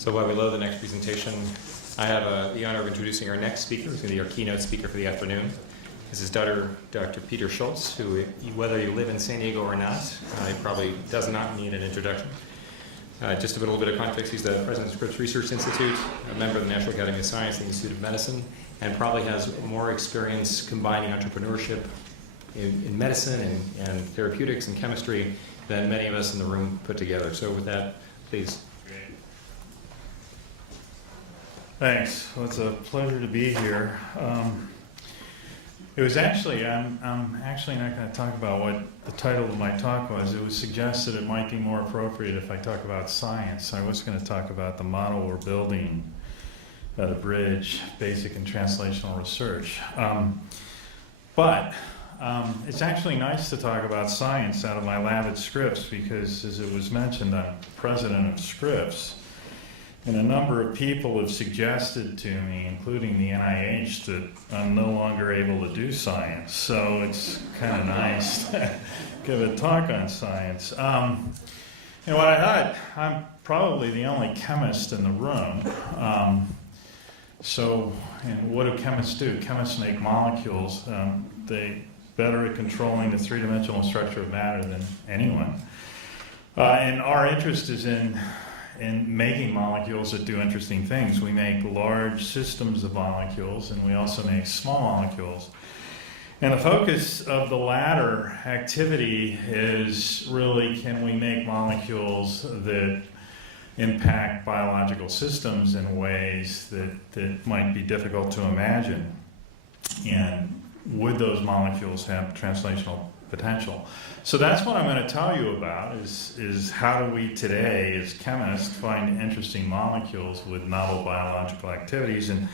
So while we load the next presentation, I have the honor of introducing our next speaker, who's going to be our keynote speaker for the afternoon. This is Dr. Peter Schultz, who, whether you live in San Diego or not, he probably does not need an introduction. Just a little bit of context, he's the president of Scripps Research Institute, a member of the National Academy of Science, the Institute of Medicine, and probably has more experience combining entrepreneurship in medicine and therapeutics and chemistry than many of us in the room put together. So with that, please. Thanks. Well, it's a pleasure to be here. It was actually, I'm actually not going to talk about what the title of my talk was. It was suggested it might be more appropriate if I talk about science. I was going to talk about the model we're building, the bridge, basic and translational research. But it's actually nice to talk about science out of my lab at Scripps because, as it was mentioned, I'm president of Scripps. And a number of people have suggested to me, including the NIH, that I'm no longer able to do science. So it's kind of nice to give a talk on science. And what I thought, I'm probably the only chemist in the room. And what do chemists do? Chemists make molecules. They're better at controlling the three-dimensional structure of matter than anyone. And our interest is in making molecules that do interesting things. We make large systems of molecules, and we also make small molecules. And the focus of the latter activity is really, can we make molecules that impact biological systems in ways that might be difficult to imagine? And would those molecules have translational potential? So that's what I'm going to tell you about, is how do we today as chemists find interesting molecules with novel biological activities. And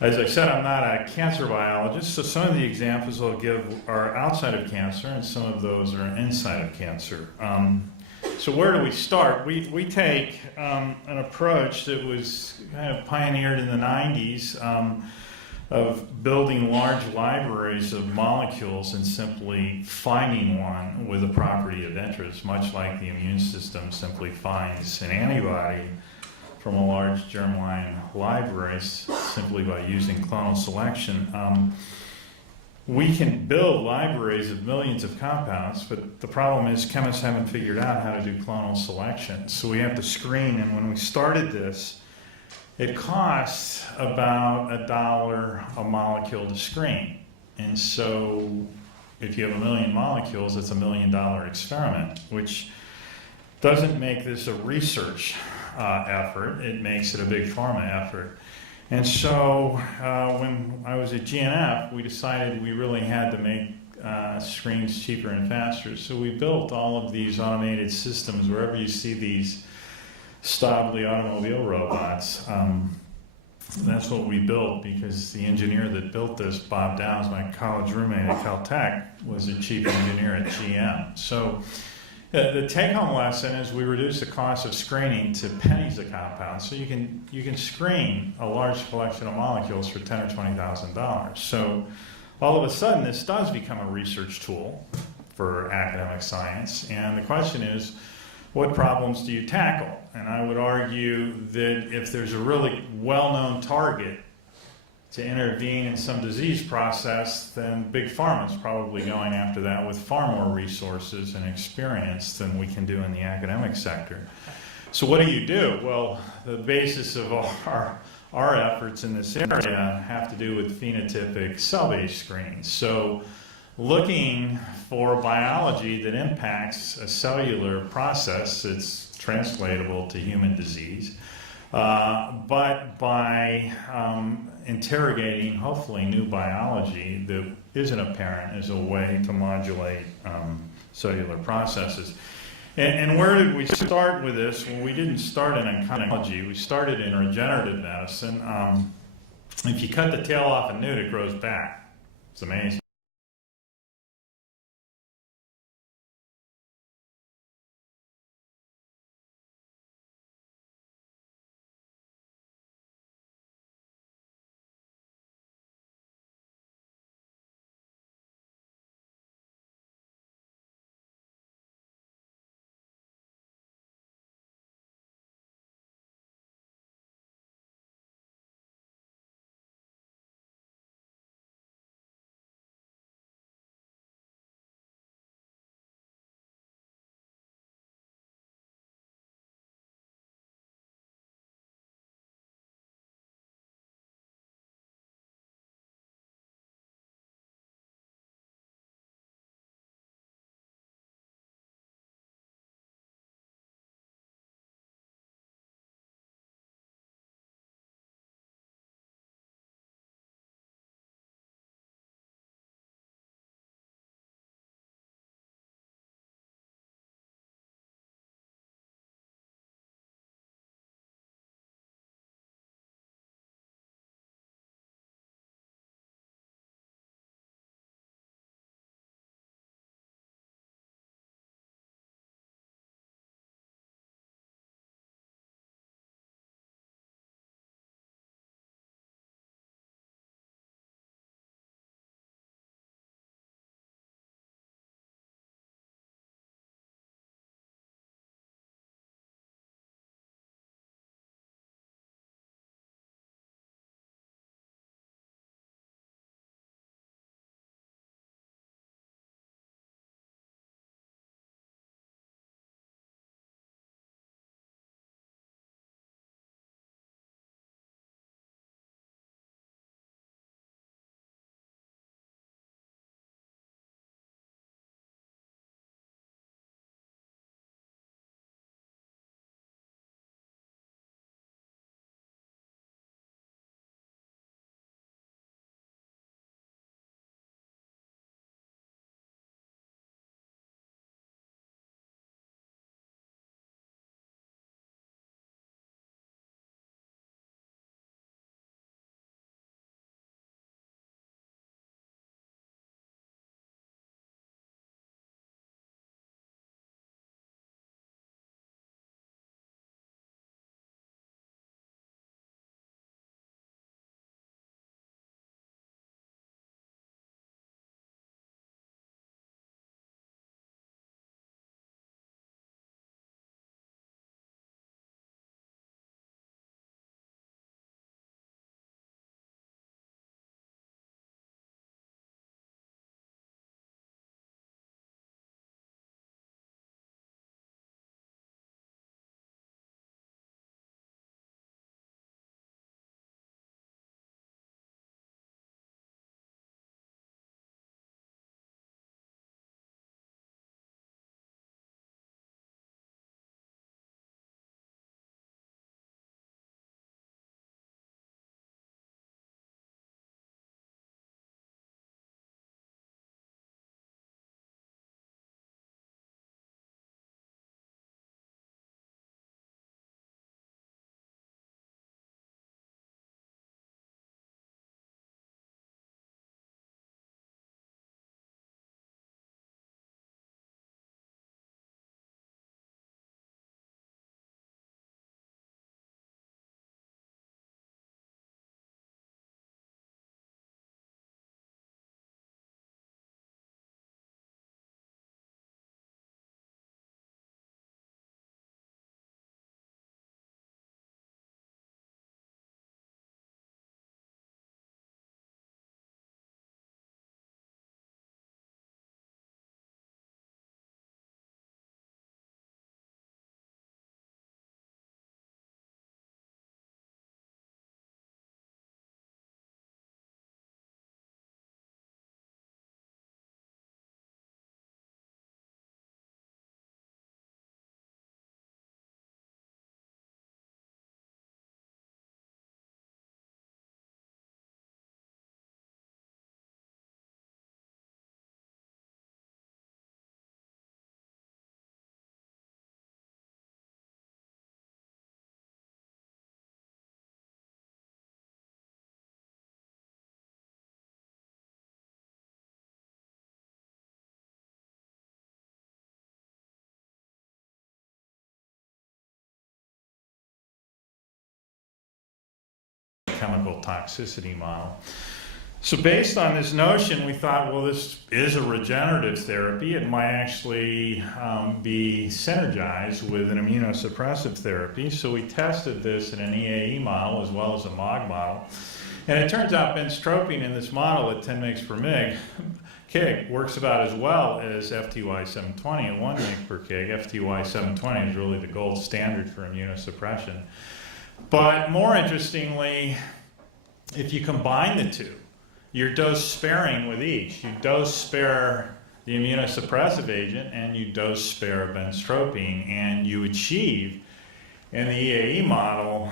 as I said, I'm not a cancer biologist, so some of the examples I'll give are outside of cancer and some of those are inside of cancer. So where do we start? We take an approach that was kind of pioneered in the 90s of building large libraries of molecules and simply finding one with a property of interest, much like the immune system simply finds an antibody from a large germline library simply by using clonal selection. We can build libraries of millions of compounds, but the problem is chemists haven't figured out how to do clonal selection. So we have to screen, and when we started this, it costs about $1 a molecule to screen. And so if you have 1 million molecules, it's $1 million experiment, which doesn't make this a research effort. It makes it a big pharma effort. And so when I was at GNF, we decided we really had to make screens cheaper and faster. So we built all of these automated systems. Wherever you see these Staubli automobile robots, that's what we built, because the engineer that built this, Bob Downs, my college roommate at Caltech, was a chief engineer at GM. So the take-home lesson is we reduce the cost of screening to pennies a compound. So you can screen a large collection of molecules for $10,000 or $20,000. So all of a sudden, this does become a research tool for academic science. And the question is, what problems do you tackle? And I would argue that if there's a really well-known target to intervene in some disease process, then big pharma is probably going after that with far more resources and experience than we can do in the academic sector. So what do? Well, the basis of our efforts in this area have to do with phenotypic cell-based screens. So looking for biology that impacts a cellular process that's translatable to human disease, but by interrogating, hopefully, new biology that isn't apparent as a way to modulate cellular processes. And where did we start with this? Well, we didn't start in oncology. We started in regenerative medicine. If you cut the tail off a newt, it grows back. It's amazing. chemical toxicity model. So based on this notion, we thought, well, this is a regenerative therapy. It might actually be synergized with an immunosuppressive therapy. So we tested this in an EAE model as well as a MOG model. And it turns out benztropine in this model at 10 mg per mg works about as well as FTY 720 at 1 mg per kg. FTY 720 is really the gold standard for immunosuppression. But more interestingly, if you combine the two, you're dose sparing with each. You dose spare the immunosuppressive agent and you dose spare benztropine, and you achieve in the EAE model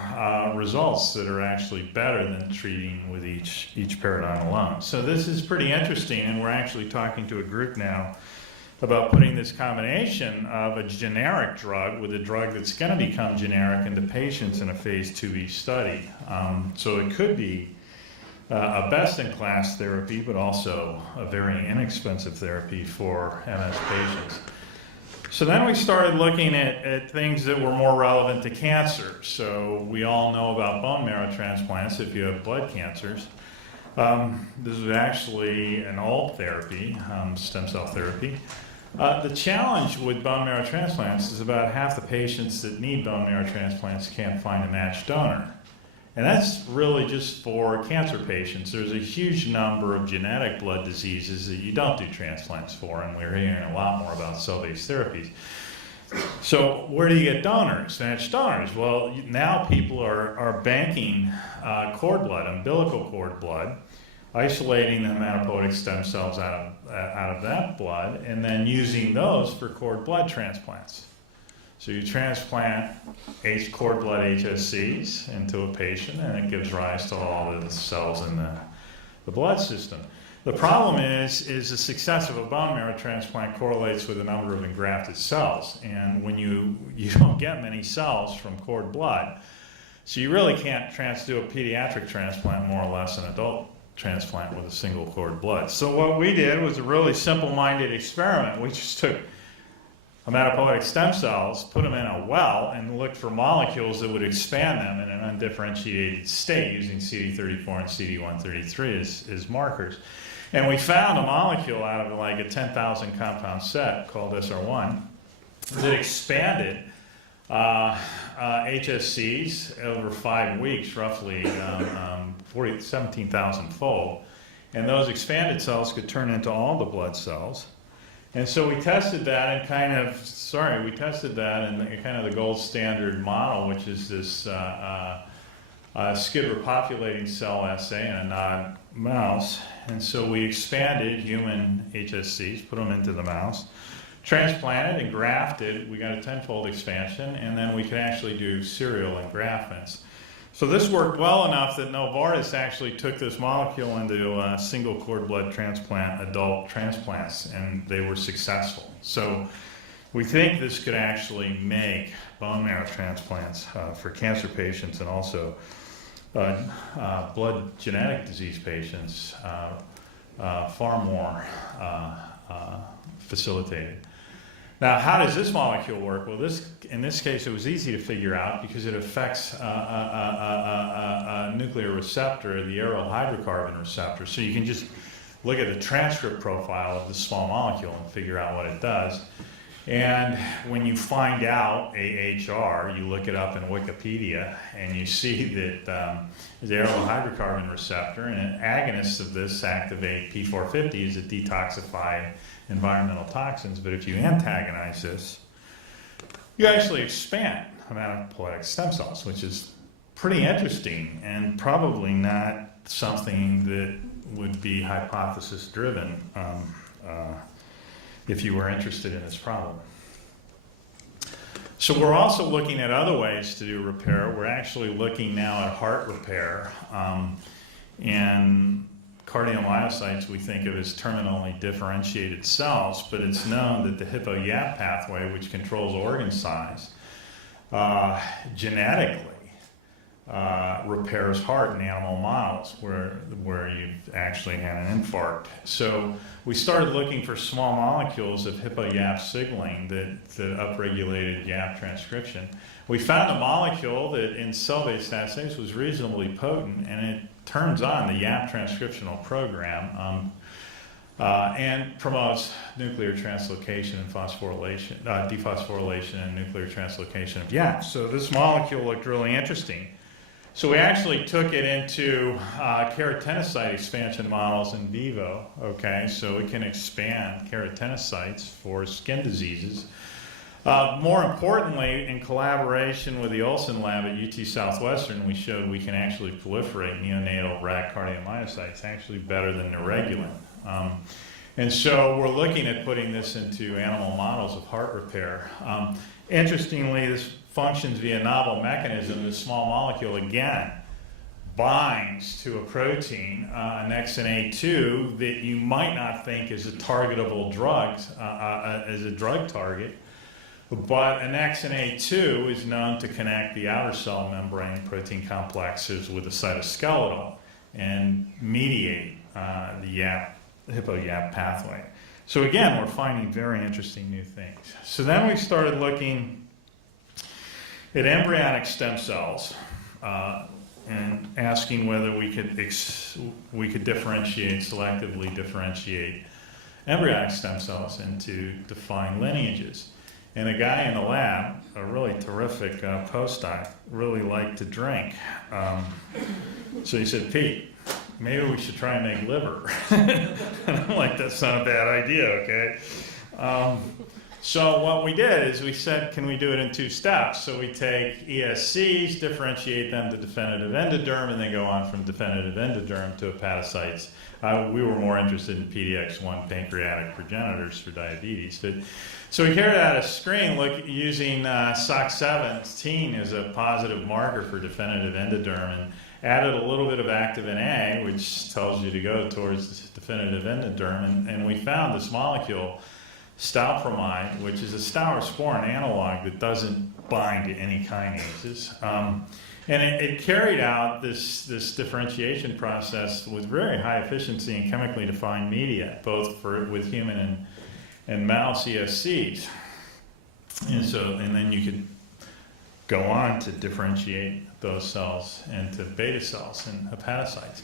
results that are actually better than treating with each paradigm alone. So this is pretty interesting, and we're actually talking to a group now about putting this combination of a generic drug with a drug that's going to become generic into patients in a phase 2b study. So it could be a best-in-class therapy, but also a very inexpensive therapy for MS patients. So then we started looking at things that were more relevant to cancer. So we all know about bone marrow transplants if you have blood cancers. This is actually an old therapy, stem cell therapy. The challenge with bone marrow transplants is about half the patients that need bone marrow transplants can't find a matched donor. And that's really just for cancer patients. There's a huge number of genetic blood diseases that you don't do transplants for, and we're hearing a lot more about cell-based therapies. So where do you get donors, matched donors? Well, now people are banking cord blood, umbilical cord blood, isolating the hematopoietic stem cells out of that blood, and then using those for cord blood transplants. So you transplant cord blood HSCs into a patient, and it gives rise to all the cells in the blood system. The problem is the success of a bone marrow transplant correlates with the number of engrafted cells. And when you don't get many cells from cord blood, so you really can't do a pediatric transplant, more or less an adult transplant with a single cord blood. So what we did was a really simple-minded experiment. We just took hematopoietic stem cells, put them in a well, and looked for molecules that would expand them in an undifferentiated state using CD34 and CD133 as markers. And we found a molecule out of like a 10,000 compound set called SR1 that expanded HSCs over 5 weeks, roughly 17,000 fold. And those expanded cells could turn into all the blood cells. And so we tested that in kind of the gold standard model, which is this skid repopulating cell assay in a non-mouse. And so we expanded human HSCs, put them into the mouse, transplanted and grafted. We got a 10-fold expansion, and then we could actually do serial engraftments. So this worked well enough that Novartis actually took this molecule into single cord blood transplant adult transplants, and they were successful. So we think this could actually make bone marrow transplants for cancer patients and also blood genetic disease patients far more facilitated. Now, how does this molecule work? Well, in this case, it was easy to figure out because it affects a nuclear receptor, the aryl hydrocarbon receptor. So you can just look at the transcript profile of this small molecule and figure out what it does. And when you find out AHR, you look it up in Wikipedia, and you see that the aryl hydrocarbon receptor, and an agonist of this activate P450 is a detoxify environmental toxins. But if you antagonize this, you actually expand hematopoietic stem cells, which is pretty interesting and probably not something that would be hypothesis driven if you were interested in this problem. So we're also looking at other ways to do repair. We're actually looking now at heart repair. And cardiomyocytes we think of as terminally differentiated cells, but it's known that the Hippo-YAP pathway, which controls organ size, genetically repairs heart in animal models where you've actually had an infarct. So we started looking for small molecules of hippo-YAP signaling that upregulated YAP transcription. We found a molecule that in cell-based assays was reasonably potent, and it turns on the YAP transcriptional program and promotes nuclear translocation and phosphorylation, dephosphorylation and nuclear translocation of YAP. So this molecule looked really interesting. So we actually took it into keratinocyte expansion models in vivo, okay? So we can expand keratinocytes for skin diseases. More importantly, in collaboration with the Olson lab at UT Southwestern, we showed we can actually proliferate neonatal rat cardiomyocytes, actually better than neuregulin. And so we're looking at putting this into animal models of heart repair. Interestingly, this functions via novel mechanism. This small molecule, again, binds to a protein, annexin A2, that you might not think is a targetable drug, as a drug target. But annexin A2 is known to connect the outer cell membrane protein complexes with the cytoskeletal and mediate the hippo-YAP pathway. So again, we're finding very interesting new things. So then we started looking at embryonic stem cells and asking whether we could selectively differentiate embryonic stem cells into defined lineages. And a guy in the lab, a really terrific postdoc, really liked to drink. So he said, "Pete, maybe we should try and make liver." And I'm like, "That's not a bad idea, okay?" So what we did is we said, can we do it in two steps? So we take ESCs, differentiate them to definitive endoderm, and then go on from definitive endoderm to hepatocytes. We were more interested in PDX1 pancreatic progenitors for diabetes. So we carried out a screen using SOX17 as a positive marker for definitive endoderm, and added a little bit of activin A, which tells you to go towards definitive endoderm, and we found this molecule, stalpromide, which is a staurosporin analog that doesn't bind to any kinases. And it carried out this differentiation process with very high efficiency and chemically defined media, both with human and mouse ESCs. And then you could go on to differentiate those cells into beta cells and hepatocytes.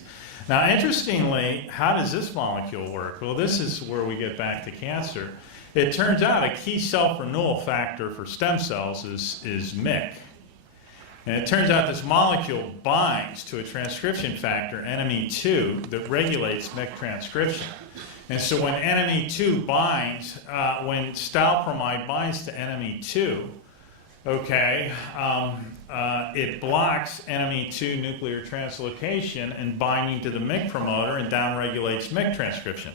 Now, interestingly, how does this molecule work? Well, this is where we get back to cancer. It turns out a key self-renewal factor for stem cells is MYC. And it turns out this molecule binds to a transcription factor, NME2, that regulates MYC transcription. And so when NME2 binds, when stalpromide binds to NME2, okay, it blocks NME2 nuclear translocation and binding to the MYC promoter and downregulates MYC transcription.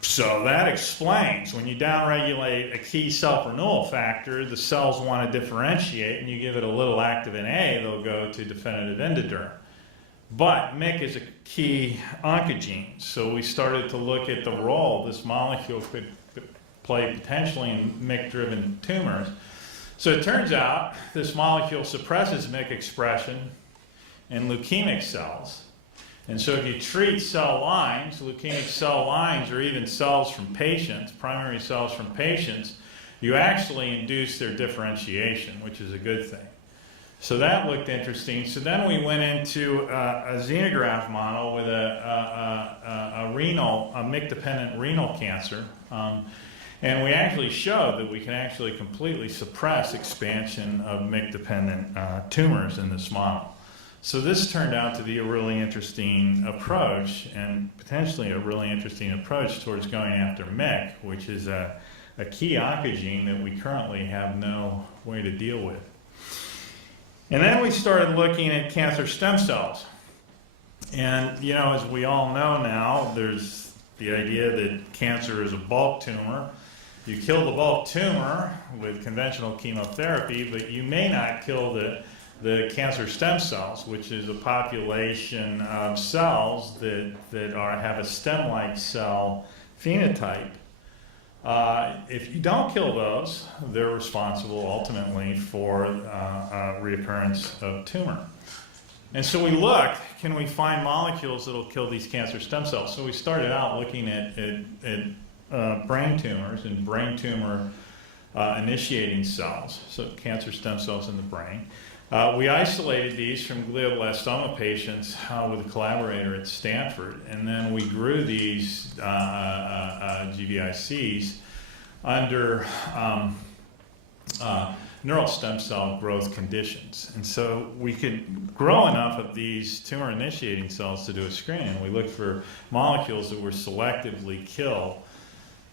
So that explains when you downregulate a key self-renewal factor, the cells want to differentiate, and you give it a little activin A, they'll go to definitive endoderm. But MYC is a key oncogene, so we started to look at the role this molecule could play potentially in MYC-driven tumors. So it turns out this molecule suppresses MYC expression in leukemic cells. And so if you treat cell lines, leukemic cell lines, or even cells from patients, primary cells from patients, you actually induce their differentiation, which is a good thing. So that looked interesting. So then we went into a xenograft model with a MYC-dependent renal cancer. And we actually showed that we can actually completely suppress expansion of MYC-dependent tumors in this model. So this turned out to be a really interesting approach, and potentially a really interesting approach towards going after MYC, which is a key oncogene that we currently have no way to deal with. And then we started looking at cancer stem cells. And, you know, as we all know now, there's the idea that cancer is a bulk tumor. You kill the bulk tumor with conventional chemotherapy, but you may not kill the cancer stem cells, which is a population of cells that have a stem-like cell phenotype. If you don't kill those, they're responsible ultimately for reoccurrence of tumor. And so we looked, can we find molecules that will kill these cancer stem cells? So we started out looking at brain tumors and brain tumor initiating cells, so cancer stem cells in the brain. We isolated these from glioblastoma patients with a collaborator at Stanford, and then we grew these GVICs under neural stem cell growth conditions. And so we could grow enough of these tumor-initiating cells to do a screen. We looked for molecules that would selectively kill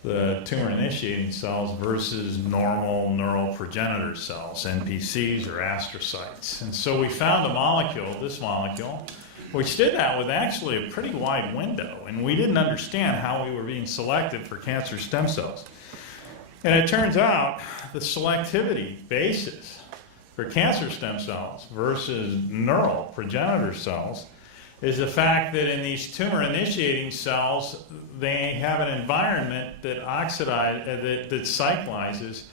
the tumor-initiating cells versus normal neural progenitor cells, NPCs or astrocytes. And so we found a molecule, this molecule, which did that with actually a pretty wide window. And we didn't understand how we were being selected for cancer stem cells. And it turns out the selectivity basis for cancer stem cells versus neural progenitor cells is the fact that in these tumor-initiating cells, they have an environment that that cyclizes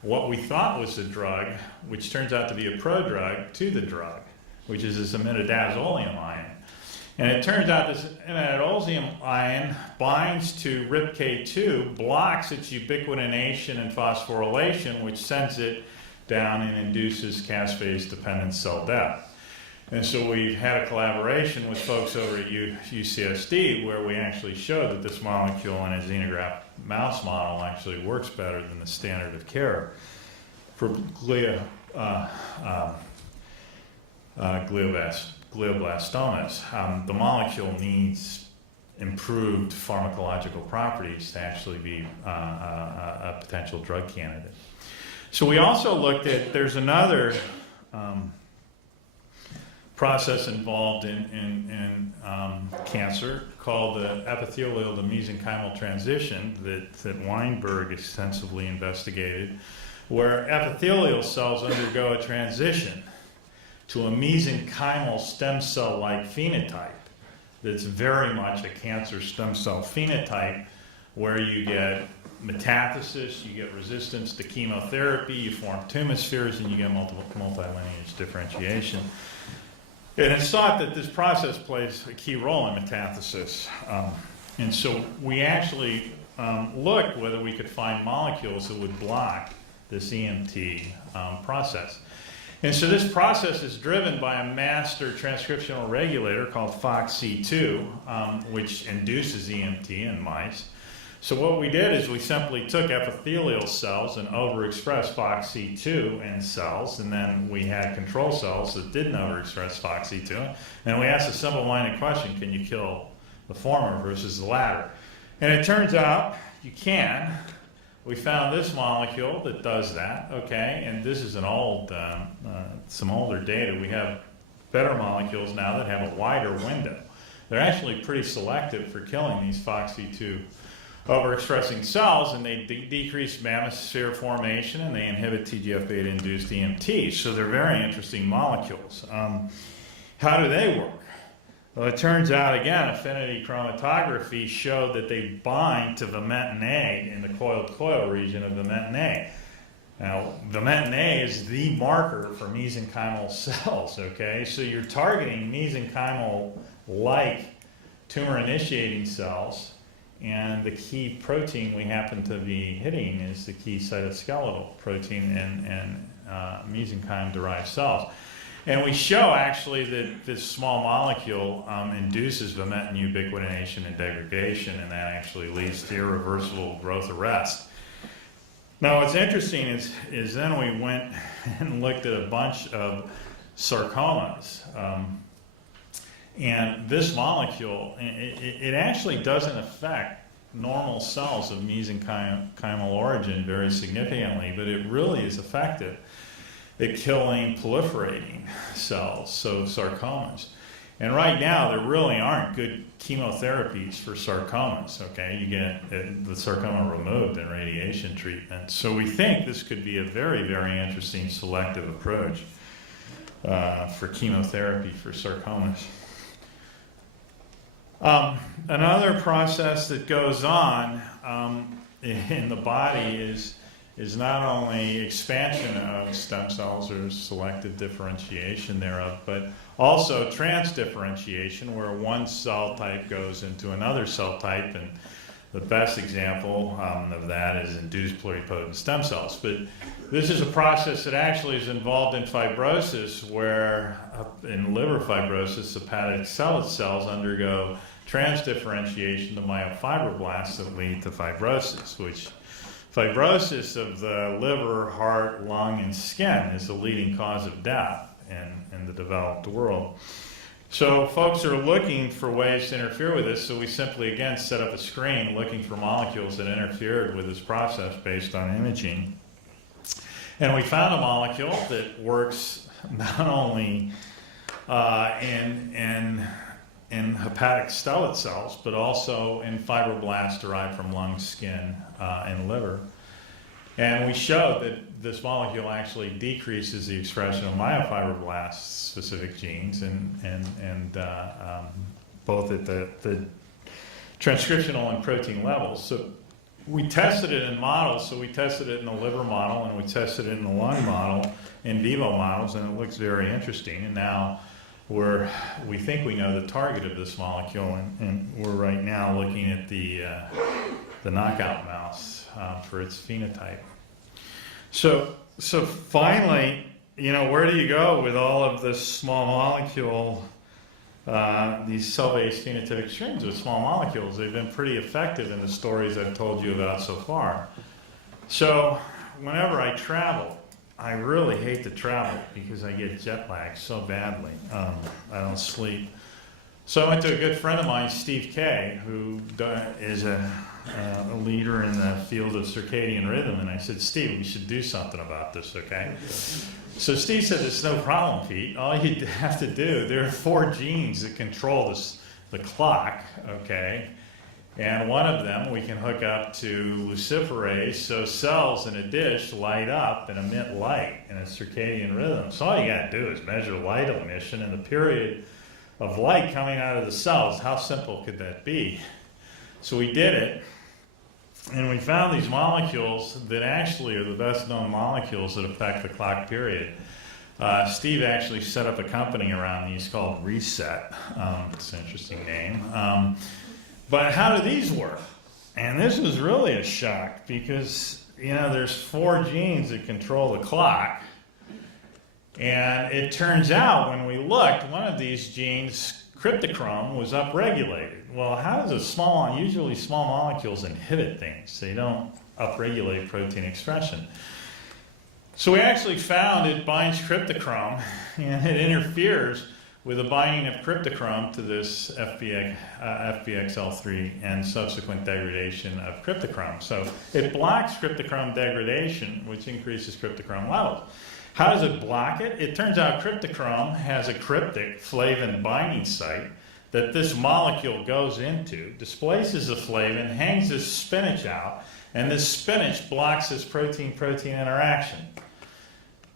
what we thought was a drug, which turns out to be a prodrug, to the drug, which is this imidazolium ion. And it turns out this imidazolium ion binds to RIPK2, blocks its ubiquitination and phosphorylation, which sends it down and induces caspase-dependent cell death. And so we've had a collaboration with folks over at UCSD where we actually showed that this molecule in a xenograft mouse model actually works better than the standard of care for glioblastomas. The molecule needs improved pharmacological properties to actually be a potential drug candidate. So we also looked at, there's another process involved in cancer called the epithelial to mesenchymal transition that Weinberg extensively investigated, where epithelial cells undergo a transition to a mesenchymal stem cell-like phenotype that's very much a cancer stem cell phenotype, where you get metastasis, you get resistance to chemotherapy, you form tumor spheres, and you get multi-lineage differentiation. And it's thought that this process plays a key role in metastasis. And so we actually looked whether we could find molecules that would block this EMT process. And so this process is driven by a master transcriptional regulator called FOXC2, which induces EMT in mice. So what we did is we simply took epithelial cells and overexpressed FOXC2 in cells, and then we had control cells that didn't overexpress FOXC2, and we asked a simple-minded question: can you kill the former versus the latter? And it turns out you can. We found this molecule that does that, okay, and this is an old, some older data. We have better molecules now that have a wider window. They're actually pretty selective for killing these FOXC2 overexpressing cells, and they decrease mammoth sphere formation, and they inhibit TGF-beta induced EMT. So they're very interesting molecules. How do they work? Well, it turns out, again, affinity chromatography showed that they bind to vimentin A in the coiled-coil region of vimentin A. Now, vimentin A is the marker for mesenchymal cells, okay? So you're targeting mesenchymal-like tumor-initiating cells, and the key protein we happen to be hitting is the key cytoskeletal protein in mesenchyme-derived cells. And we show actually that this small molecule induces vimentin ubiquitination and degradation, and that actually leads to irreversible growth arrest. Now what's interesting is then we went and looked at a bunch of sarcomas. And this molecule, it actually doesn't affect normal cells of mesenchymal origin very significantly, but it really is effective at killing proliferating cells, so sarcomas. And right now, there really aren't good chemotherapies for sarcomas, okay? You get the sarcoma removed in radiation treatment. So we think this could be a very, very interesting selective approach for chemotherapy for sarcomas. Another process that goes on in the body is not only expansion of stem cells or selective differentiation thereof, but also transdifferentiation, where one cell type goes into another cell type. And the best example of that is induced pluripotent stem cells. But this is a process that actually is involved in fibrosis, where in liver fibrosis, hepatic stellate cells undergo transdifferentiation to myofibroblasts that lead to fibrosis, which fibrosis of the liver, heart, lung, and skin is the leading cause of death in the developed world. So folks are looking for ways to interfere with this, so we simply, again, set up a screen looking for molecules that interfered with this process based on imaging. And we found a molecule that works not only in hepatic stellate cells, but also in fibroblasts derived from lung, skin, and liver. And we showed that this molecule actually decreases the expression of myofibroblasts-specific genes, and both at the transcriptional and protein levels. So we tested it in models. So we tested it in the liver model, and we tested it in the lung model, in vivo models, and it looks very interesting. And now we think we know the target of this molecule, and we're right now looking at the knockout mouse for its phenotype. So finally, where do you go with all of this small molecule, these cell-based phenotypic screens with small molecules? They've been pretty effective in the stories I've told you about so far. So whenever I travel, I really hate to travel because I get jet lag so badly. I don't sleep. So I went to a good friend of mine, Steve Kay, who is a leader in the field of circadian rhythm, and I said, Steve, we should do something about this, okay? So Steve said, it's no problem, Pete. All you have to do, there are 4 genes that control the clock, okay? And one of them we can hook up to luciferase, so cells in a dish light up and emit light in a circadian rhythm. So all you got to do is measure light emission and the period of light coming out of the cells. How simple could that be? So we did it, and we found these molecules that actually are the best known molecules that affect the clock period. Steve actually set up a company around these called Reset. It's an interesting name. But how do these work? And this was really a shock because, there's 4 genes that control the clock. And it turns out when we looked, one of these genes, cryptochrome, was upregulated. Well, how does usually small molecules inhibit things? They don't upregulate protein expression. So we actually found it binds cryptochrome, and it interferes with the binding of cryptochrome to this FBXL3 and subsequent degradation of cryptochrome. So it blocks cryptochrome degradation, which increases cryptochrome levels. How does it block it? It turns out cryptochrome has a cryptic flavin binding site that this molecule goes into, displaces the flavin, hangs this spinach out, and this spinach blocks this protein-protein interaction.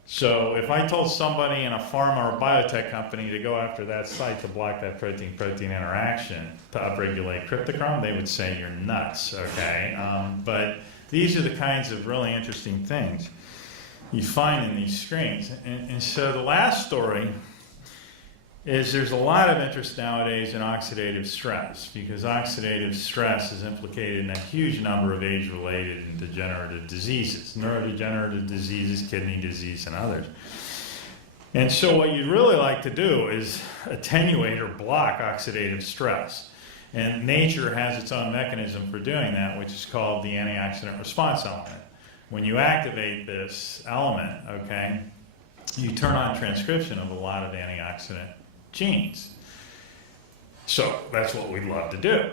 So if I told somebody in a pharma or biotech company to go after that site to block that protein-protein interaction to upregulate cryptochrome, they would say you're nuts, okay? But these are the kinds of really interesting things you find in these screens. And so the last story is there's a lot of interest nowadays in oxidative stress, because oxidative stress is implicated in a huge number of age-related and degenerative diseases, neurodegenerative diseases, kidney disease, and others. And so what you'd really like to do is attenuate or block oxidative stress. And nature has its own mechanism for doing that, which is called the antioxidant response element. When you activate this element, okay, you turn on transcription of a lot of antioxidant genes. So that's what we'd love to do.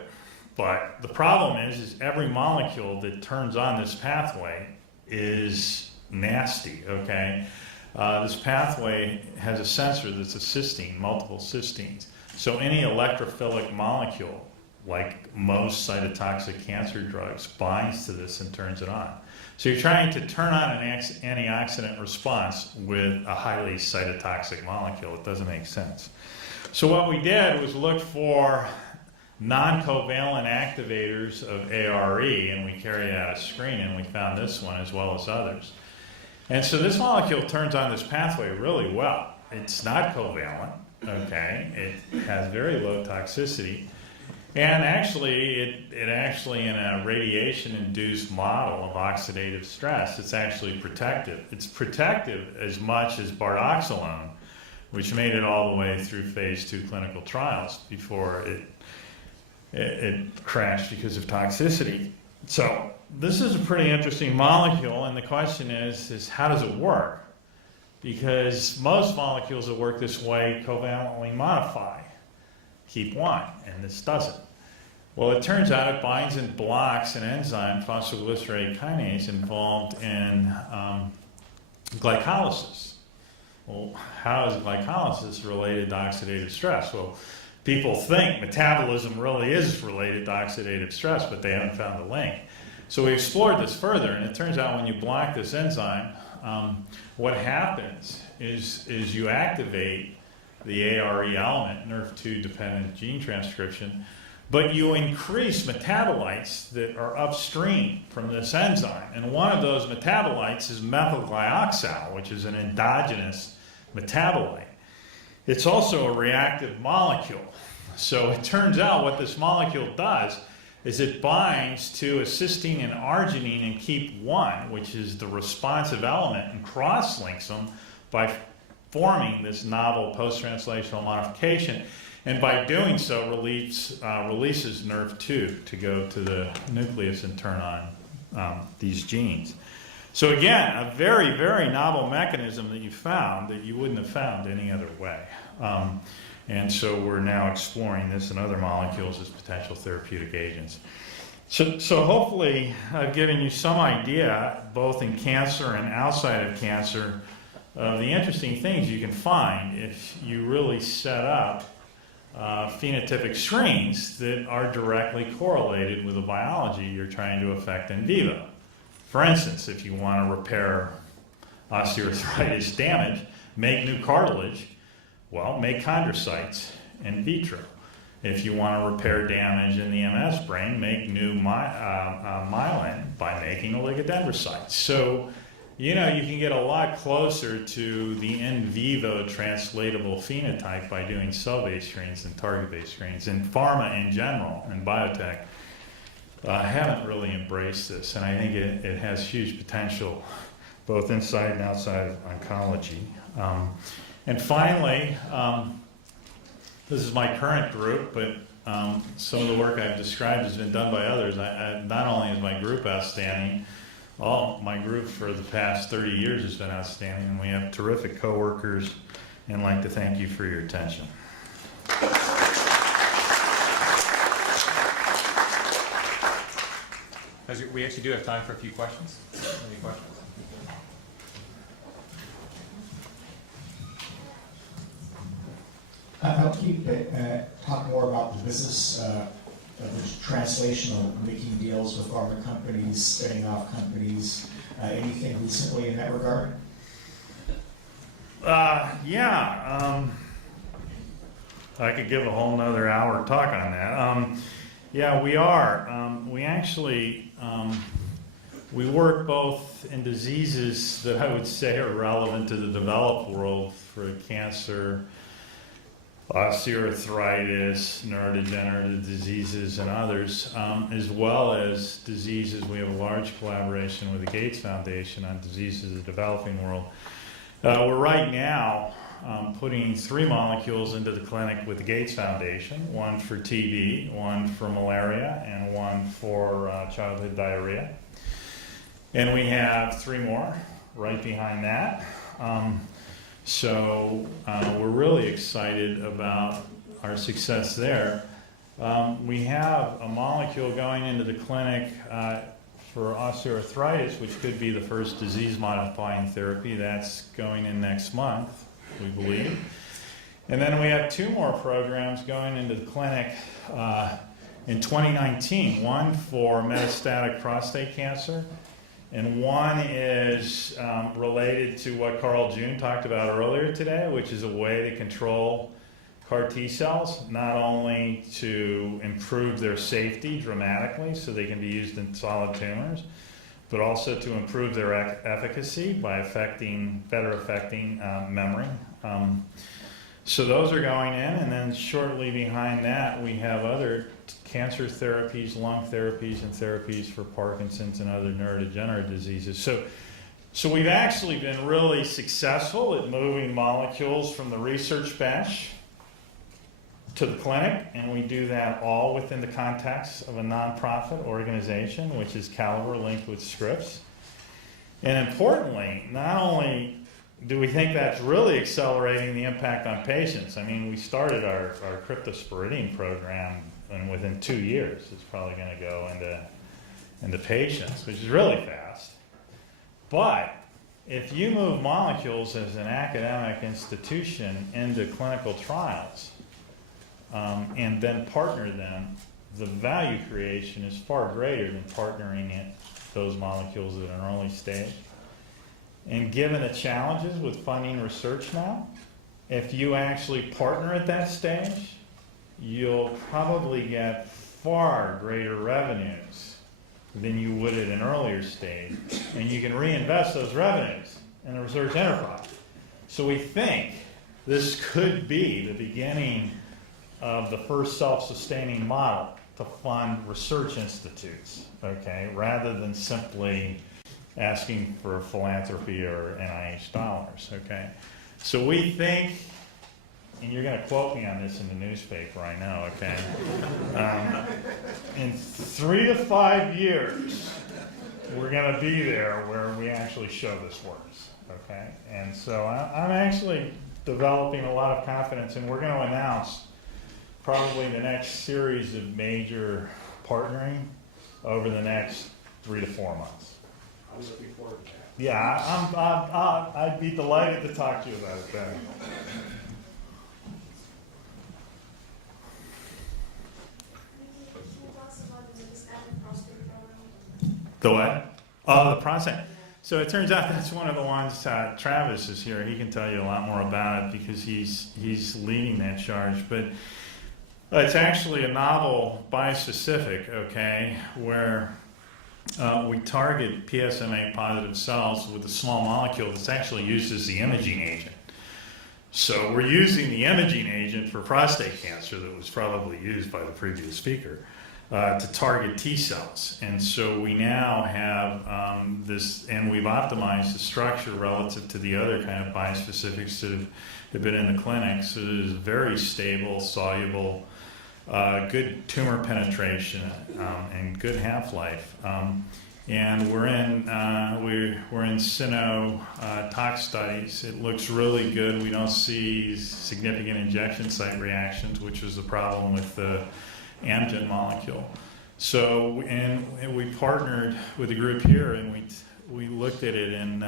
But the problem is every molecule that turns on this pathway is nasty, okay? This pathway has a sensor that's a cysteine, multiple cysteines. So any electrophilic molecule, like most cytotoxic cancer drugs, binds to this and turns it on. So you're trying to turn on an antioxidant response with a highly cytotoxic molecule. It doesn't make sense. So what we did was look for non-covalent activators of ARE, and we carried out a screen, and we found this one as well as others. And so this molecule turns on this pathway really well. It's not covalent, okay? It has very low toxicity. And actually, it actually, in a radiation-induced model of oxidative stress, it's actually protective. It's protective as much as bardoxolone, which made it all the way through phase 2 clinical trials before it crashed because of toxicity. So this is a pretty interesting molecule, and the question is how does it work? Because most molecules that work this way covalently modify, keep one, and this doesn't. Well, it turns out it binds and blocks an enzyme, phosphoglycerate kinase, involved in glycolysis. Well, how is glycolysis related to oxidative stress? Well, people think metabolism really is related to oxidative stress, but they haven't found the link. So we explored this further, and it turns out when you block this enzyme, what happens is you activate the ARE element, NRF2 dependent gene transcription, but you increase metabolites that are upstream from this enzyme. And one of those metabolites is methylglyoxal, which is an endogenous metabolite. It's also a reactive molecule. So it turns out what this molecule does is it binds to a cysteine and arginine and keep one, which is the responsive element, and cross-links them by forming this novel post-translational modification. And by doing so, releases NRF2 to go to the nucleus and turn on these genes. So again, a very, very novel mechanism that you found that you wouldn't have found any other way. And so we're now exploring this and other molecules as potential therapeutic agents. So hopefully I've given you some idea, both in cancer and outside of cancer, of the interesting things you can find if you really set up phenotypic screens that are directly correlated with the biology you're trying to affect in vivo. For instance, if you want to repair osteoarthritis damage, make new cartilage, well, make chondrocytes in vitro. If you want to repair damage in the MS brain, make new myelin by making oligodendrocytes. So, you know, you can get a lot closer to the in vivo translatable phenotype by doing cell-based screens and target-based screens. And pharma in general and biotech haven't really embraced this, and I think it has huge potential both inside and outside of oncology. And finally, this is my current group, but some of the work I've described has been done by others. Not only is my group outstanding, my group for the past 30 years has been outstanding, and we have terrific coworkers, and I'd like to thank you for your attention. We actually do have time for a few questions. Any questions? I'll keep talk more about the business of the translational, making deals with pharma companies, spinning off companies. Anything recently in that regard? I could give a whole nother hour talk on that. Yeah, we are. We actually we work both in diseases that I would say are relevant to the developed world for cancer, osteoarthritis, neurodegenerative diseases, and others, as well as diseases. We have a large collaboration with the Gates Foundation on diseases of the developing world. We're right now putting 3 molecules into the clinic with the Gates Foundation, one for TB, one for malaria, and one for childhood diarrhea. And we have 3 more right behind that. So we're really excited about our success there. We have a molecule going into the clinic for osteoarthritis, which could be the first disease-modifying therapy. That's going in next month, we believe. And then we have 2 more programs going into the clinic in 2019, one for metastatic prostate cancer, and one is related to what Carl June talked about earlier today, which is a way to control CAR T cells, not only to improve their safety dramatically so they can be used in solid tumors, but also to improve their efficacy by better affecting memory. So those are going in, and then shortly behind that, we have other cancer therapies, lung therapies, and therapies for Parkinson's and other neurodegenerative diseases. So we've actually been really successful at moving molecules from the research bench to the clinic, and we do that all within the context of a nonprofit organization, which is Caliber, linked with Scripps. And importantly, not only do we think that's really accelerating the impact on patients, I mean, we started our cryptosporidium program, and within 2 years, it's probably going to go into patients, which is really fast. But if you move molecules as an academic institution into clinical trials, and then partner them, the value creation is far greater than partnering those molecules at an early stage. And given the challenges with funding research now, if you actually partner at that stage, you'll probably get far greater revenues than you would at an earlier stage. And you can reinvest those revenues in the research enterprise. So we think this could be the beginning of the first self-sustaining model to fund research institutes, okay, rather than simply asking for philanthropy or NIH dollars, okay? So we think, and you're going to quote me on this in the newspaper, I know, okay? In 3 to 5 years, we're going to be there where we actually show this works, okay? And so I'm actually developing a lot of confidence, and we're going to announce probably the next series of major partnering over the next 3 to 4 months. I'm looking forward to that. Yeah, I'd be delighted to talk to you about it then. The what? Oh, the prostate. So it turns out that's one of the ones Travis is here. He can tell you a lot more about it because he's leading that charge. But it's actually a novel bispecific, okay, where we target PSMA positive cells with a small molecule that's actually used as the imaging agent. So we're using the imaging agent for prostate cancer that was probably used by the previous speaker to target T cells. And so we now have this, and we've optimized the structure relative to the other kind of bispecifics that have been in the clinic. So it is very stable, soluble, good tumor penetration, and good half-life. And we're in cyno tox studies. It looks really good. We don't see significant injection site reactions, which was the problem with the Amgen molecule. So, and we partnered with a group here, and we looked at it in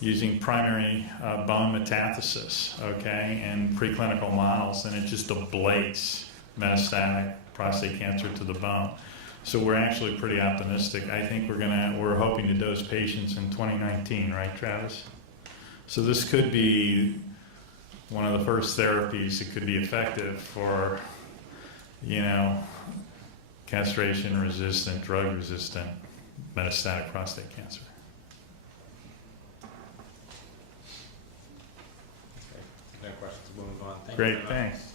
using primary bone metastasis, okay, and preclinical models, and it just ablates metastatic prostate cancer to the bone. So we're actually pretty optimistic. I think we're hoping to dose patients in 2019, right, Travis? So this could be one of the first therapies that could be effective for, castration-resistant, drug-resistant metastatic prostate cancer. No questions. We'll move on. Thank you Great, very much. thanks.